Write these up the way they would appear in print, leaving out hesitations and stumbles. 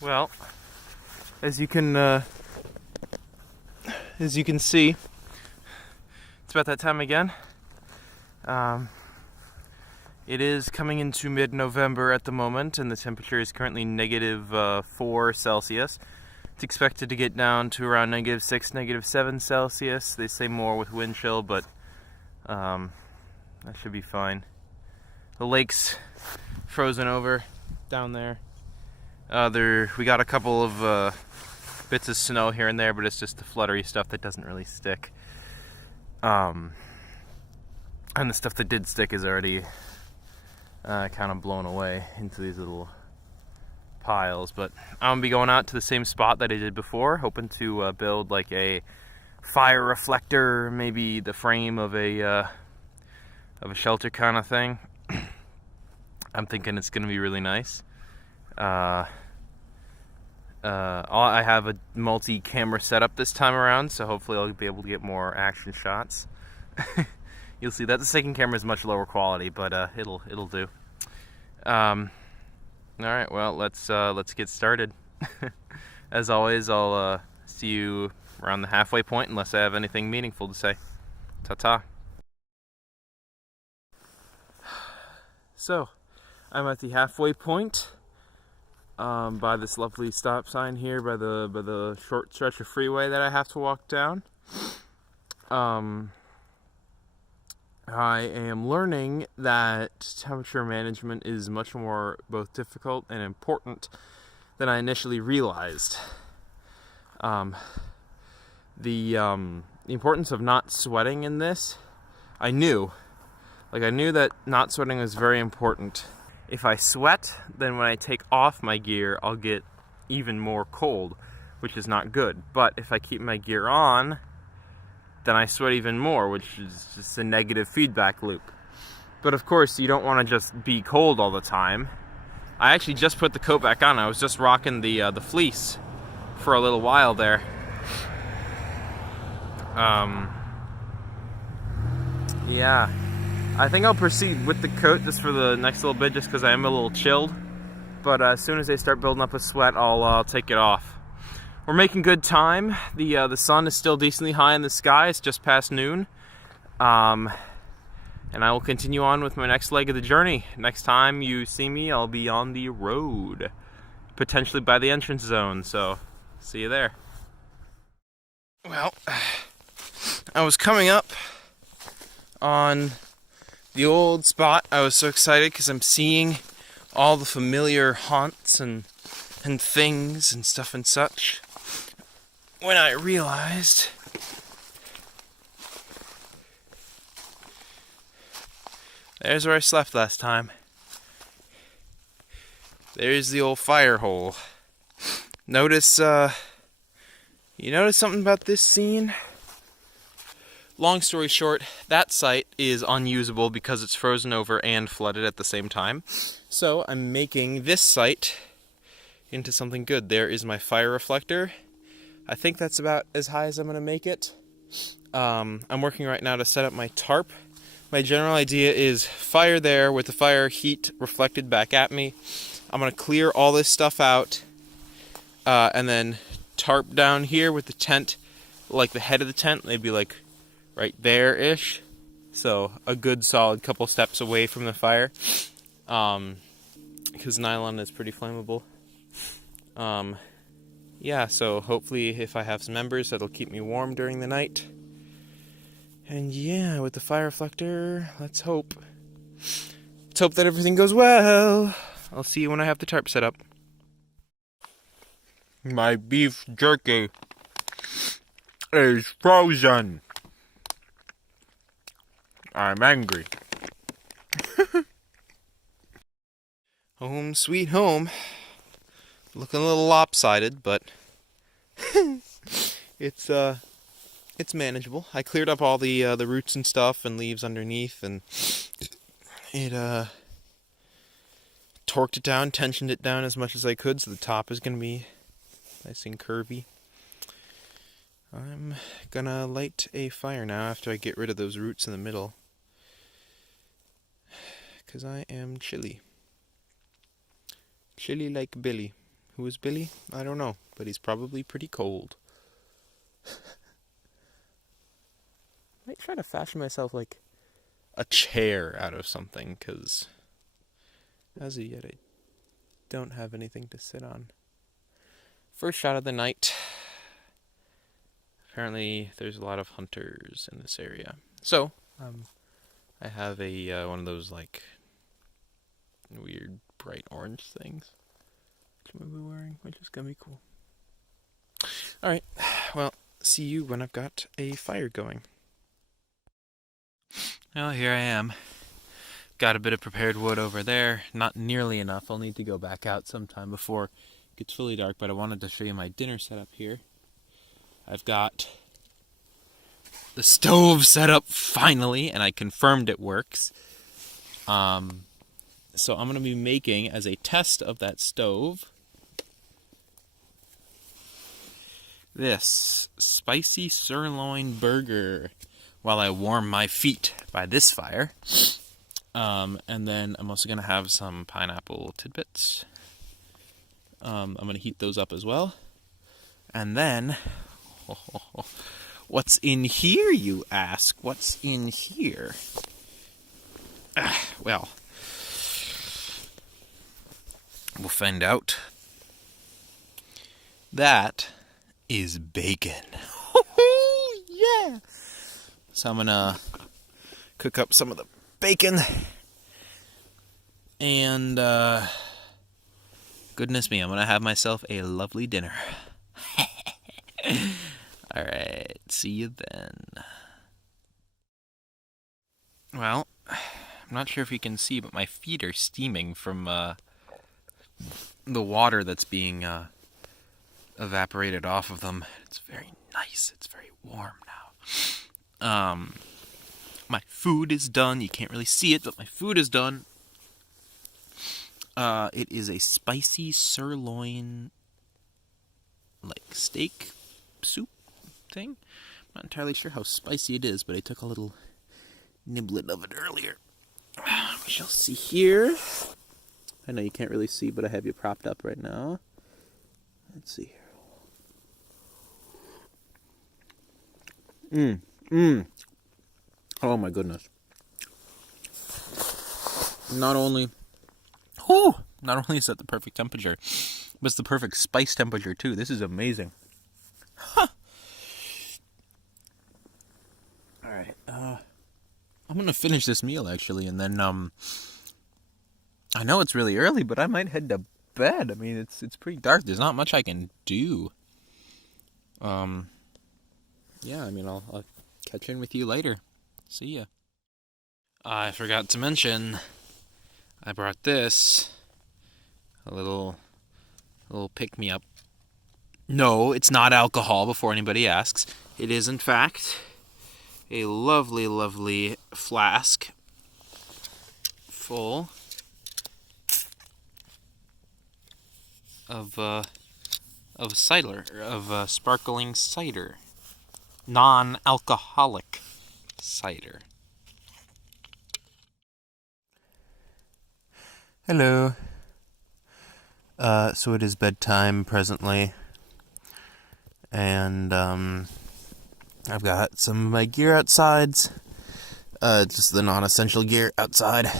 Well, as you can see, it's about that time again. It is coming into mid-November at the moment, and the temperature is currently -4 Celsius. It's expected to get down to around -6, -7 Celsius. They say more with wind chill, but that should be fine. The lake's frozen over down there. We got a couple of bits of snow here and there, but it's just the fluttery stuff that doesn't really stick. And the stuff that did stick is already kind of blown away into these little piles. But I'm gonna be going out to the same spot that I did before, hoping to build like a fire reflector, maybe the frame of a shelter kind of thing. I'm thinking it's gonna be really nice. I have a multi-camera setup this time around, so hopefully I'll be able to get more action shots. You'll see that the second camera is much lower quality, but it'll do. All right, well, let's get started. As always, I'll see you around the halfway point, unless I have anything meaningful to say. Ta-ta. So, I'm at the halfway point. By this lovely stop sign here, by the short stretch of freeway that I have to walk down. I am learning that temperature management is much more both difficult and important than I initially realized. The importance of not sweating in this, I knew that not sweating was very important. If I sweat, then when I take off my gear, I'll get even more cold, which is not good. But if I keep my gear on, then I sweat even more, which is just a negative feedback loop. But of course, you don't want to just be cold all the time. I actually just put the coat back on. I was just rocking the fleece for a little while there. Yeah. I think I'll proceed with the coat just for the next little bit, just because I am a little chilled. But as soon as they start building up a sweat, I'll take it off. We're making good time. The sun is still decently high in the sky. It's just past noon. And I will continue on with my next leg of the journey. Next time you see me, I'll be on the road. Potentially by the entrance zone, so see you there. Well, I was coming up on the old spot. I was so excited because I'm seeing all the familiar haunts and things and stuff and such, when I realized there's where I slept last time. There's the old fire hole. Notice, you notice something about this scene? Long story short, that site is unusable because it's frozen over and flooded at the same time. So I'm making this site into something good. There is my fire reflector. I think that's about as high as I'm going to make it. I'm working right now to set up my tarp. My general idea is fire there with the fire heat reflected back at me. I'm going to clear all this stuff out and then tarp down here with the tent, like the head of the tent, maybe like right there-ish. So a good solid couple steps away from the fire. Because nylon is pretty flammable. Yeah, so hopefully if I have some embers, that'll keep me warm during the night. And yeah, with the fire reflector, let's hope. Let's hope that everything goes well. I'll see you when I have the tarp set up. My beef jerky is frozen. I'm angry. Home sweet home. Looking a little lopsided, but it's manageable. I cleared up all the roots and stuff and leaves underneath, and it torqued it down, tensioned it down as much as I could, so the top is gonna be nice and curvy. I'm gonna light a fire now after I get rid of those roots in the middle, because I am chilly. Chilly like Billy, Who is Billy? I don't know, but he's probably pretty cold. I might try to fashion myself like a chair out of something, because as of yet I don't have anything to sit on. First shot of the night. Apparently there's a lot of hunters in this area. So, I have a one of those like weird bright orange things, which I'm gonna be wearing, which is gonna be cool. Alright, well, see you when I've got a fire going. Well, here I am. Got a bit of prepared wood over there. Not nearly enough. I'll need to go back out sometime before it gets fully dark, but I wanted to show you my dinner setup here. I've got the stove set up finally, and I confirmed it works. So I'm going to be making, as a test of that stove, this spicy sirloin burger while I warm my feet by this fire. And then I'm also going to have some pineapple tidbits. I'm going to heat those up as well. And then, what's in here, you ask? What's in here? Well, we'll find out. That is bacon. Yeah! So I'm going to cook up some of the bacon. And, goodness me, I'm going to have myself a lovely dinner. Alright, see you then. Well, I'm not sure if you can see, but my feet are steaming from the water that's being evaporated off of them. It's very nice. It's very warm now. My food is done. You can't really see it, but my food is done. It is a spicy sirloin, like, steak soup thing. I'm not entirely sure how spicy it is, but I took a little niblet of it earlier. We shall see here. I know you can't really see, but I have you propped up right now. Let's see here. Oh my goodness. Not only is that the perfect temperature, but it's the perfect spice temperature too. This is amazing. Huh. Alright, I'm gonna finish this meal actually, and then I know it's really early, but I might head to bed. I mean, it's pretty dark. There's not much I can do. Yeah, I mean, I'll catch in with you later. See ya. I forgot to mention, I brought this, a little pick-me-up. No, it's not alcohol, before anybody asks. It is, in fact, a lovely, lovely flask full of cider, of sparkling cider. Non-alcoholic cider. Hello. So it is bedtime presently, and I've got some of my gear outside, just the non-essential gear outside.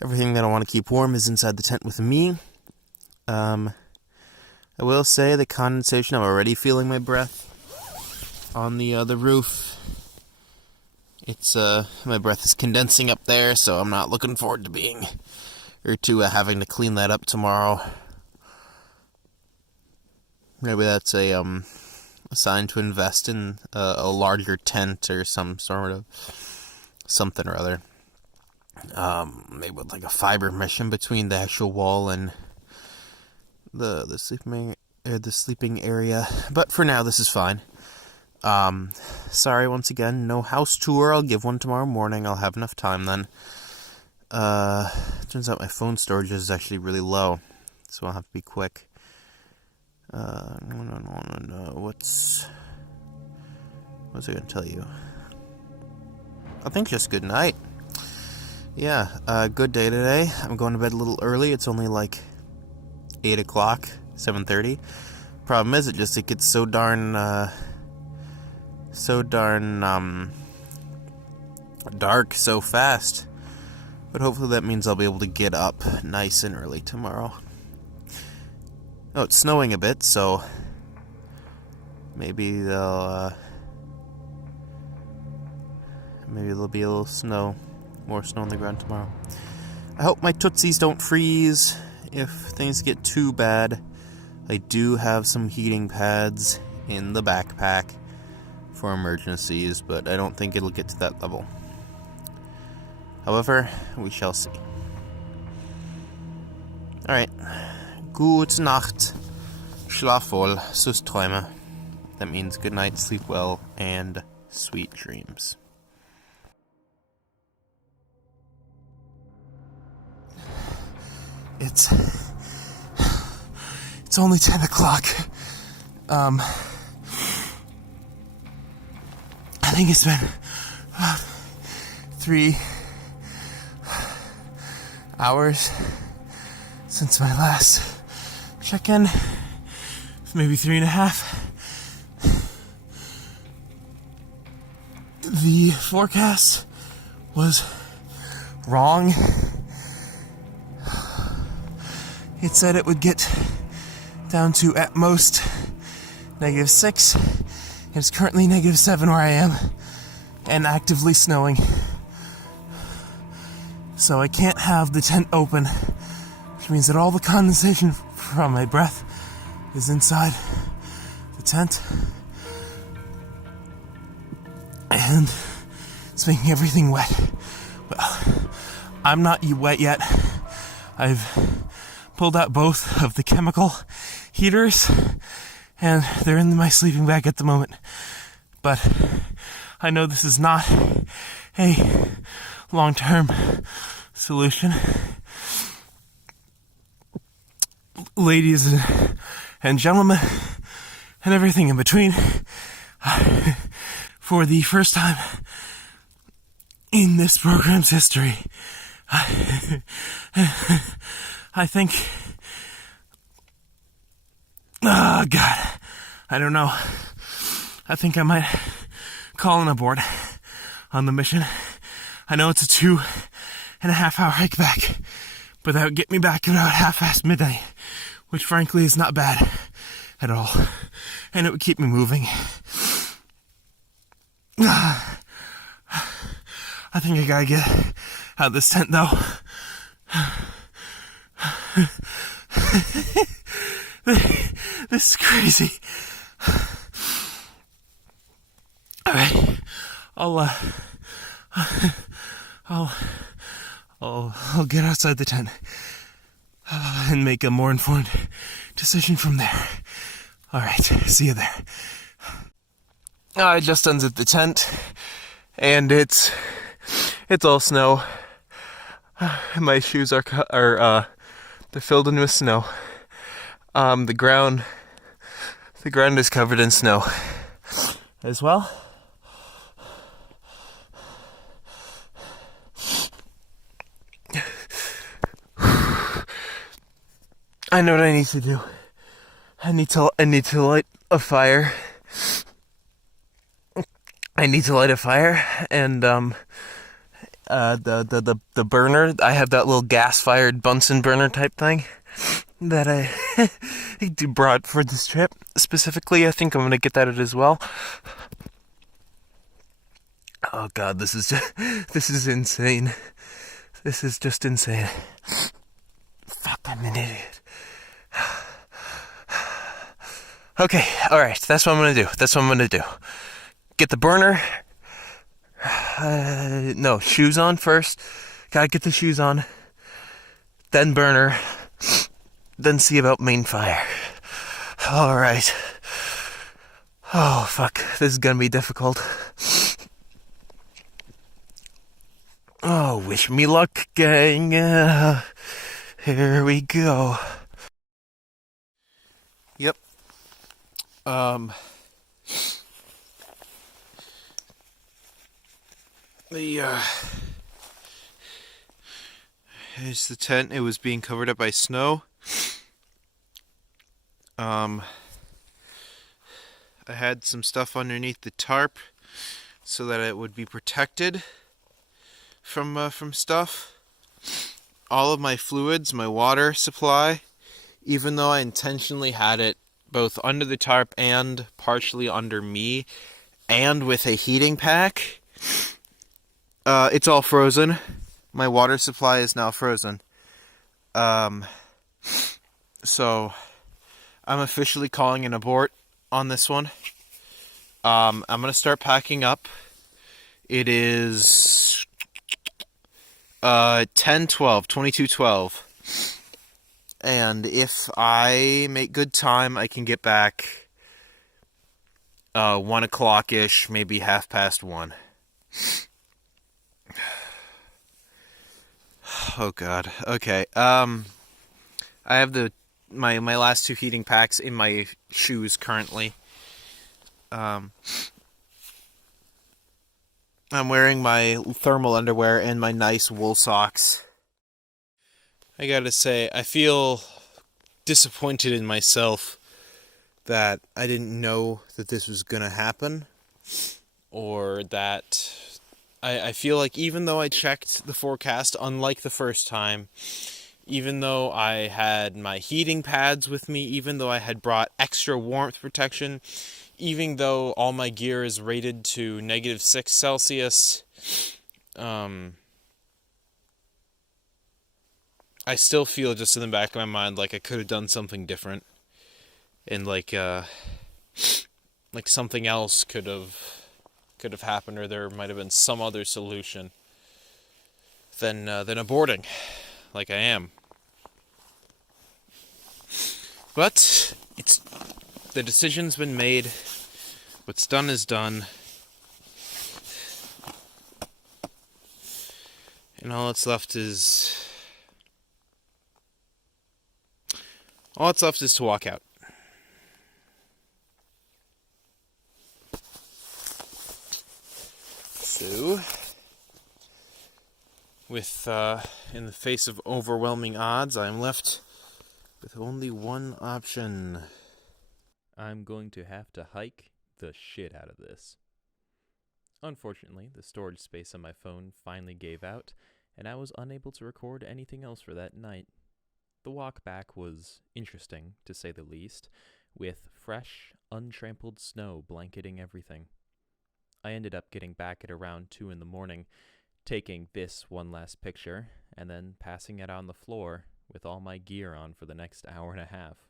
Everything that I want to keep warm is inside the tent with me. I will say the condensation, I'm already feeling my breath on the roof. It's my breath is condensing up there, so I'm not looking forward to having to clean that up tomorrow. Maybe that's a sign to invest in a larger tent or some sort of something or other. Maybe with like a fiber mesh in between the actual wall and the sleeping area. But for now, this is fine. Sorry once again, no house tour. I'll give one tomorrow morning. I'll have enough time then. Turns out my phone storage is actually really low, so I'll have to be quick. No. What's I gonna tell you? I think just good night. Yeah, good day today. I'm going to bed a little early. It's only like 8 o'clock, 7:30. Problem is, it gets so darn dark so fast. But hopefully that means I'll be able to get up nice and early tomorrow. Oh, it's snowing a bit, so maybe there'll be a little snow, more snow on the ground tomorrow. I hope my tootsies don't freeze if things get too bad. I do have some heating pads in the backpack for emergencies, but I don't think it'll get to that level. However, we shall see. Alright. Gute Nacht. Schlaf wohl, sus träume. That means good night, sleep well, and sweet dreams. It's only 10 o'clock. I think it's been about 3 hours since my last check-in. Maybe 3.5. The forecast was wrong. It said it would get down to at most -6. It's currently -7 where I am and actively snowing. So I can't have the tent open, which means that all the condensation from my breath is inside the tent. And it's making everything wet. Well, I'm not wet yet. I've pulled out both of the chemical heaters, and they're in my sleeping bag at the moment. But I know this is not a long-term solution. Ladies and gentlemen, and everything in between, for the first time in this program's history, I think, oh God, I don't know. I think I might call an abort on the mission. I know it's a 2.5-hour hike back, but that would get me back about half-past midnight, which frankly is not bad at all, and it would keep me moving. I think I gotta get out of this tent, though. This is crazy. Alright, I'll get outside the tent and make a more informed decision from there. Alright, see you there. I just unzipped the tent, and it's all snow. My shoes are they're filled in with snow. The ground is covered in snow as well. I know what I need to do. I need to light a fire. And the burner, I have that little gas-fired Bunsen burner type thing that I brought for this trip. Specifically, I think I'm gonna get that as well. Oh God, this is insane. This is just insane. Fuck, I'm an idiot. Okay, alright, that's what I'm gonna do. Get the burner. No, shoes on first. Gotta get the shoes on. Then burner. Then see about main fire. Alright. Oh, fuck. This is gonna be difficult. Oh, wish me luck, gang. Here we go. Yep. Here's the tent. It was being covered up by snow. I had some stuff underneath the tarp so that it would be protected from stuff. All of my fluids, my water supply, even though I intentionally had it both under the tarp and partially under me, and with a heating pack, it's all frozen. My water supply is now frozen. So I'm officially calling an abort on this one. I'm gonna start packing up. It is 10:12, 22:12. And if I make good time, I can get back 1 o'clock-ish, maybe 1:30. Oh god. Okay. I have my last two heating packs in my shoes currently. I'm wearing my thermal underwear and my nice wool socks. I gotta say, I feel disappointed in myself that I didn't know that this was gonna happen, or that I feel like even though I checked the forecast, unlike the first time, even though I had my heating pads with me, even though I had brought extra warmth protection, even though all my gear is rated to -6 Celsius, I still feel just in the back of my mind like I could have done something different, and like something else could have happened, or there might have been some other solution than aborting, like I am. But the decision's been made. What's done is done. And all that's left is to walk out. So, in the face of overwhelming odds, I'm left with only one option. I'm going to have to hike the shit out of this. Unfortunately, the storage space on my phone finally gave out, and I was unable to record anything else for that night. The walk back was interesting, to say the least, with fresh, untrampled snow blanketing everything. I ended up getting back at around 2 in the morning, taking this one last picture, and then passing it on the floor with all my gear on for the next hour and a half.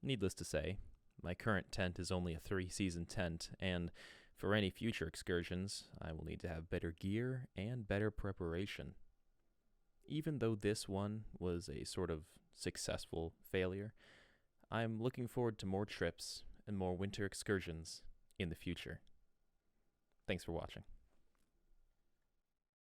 Needless to say, my current tent is only a 3-season tent, and for any future excursions, I will need to have better gear and better preparation. Even though this one was a sort of successful failure, I'm looking forward to more trips and more winter excursions in the future. Thanks for watching.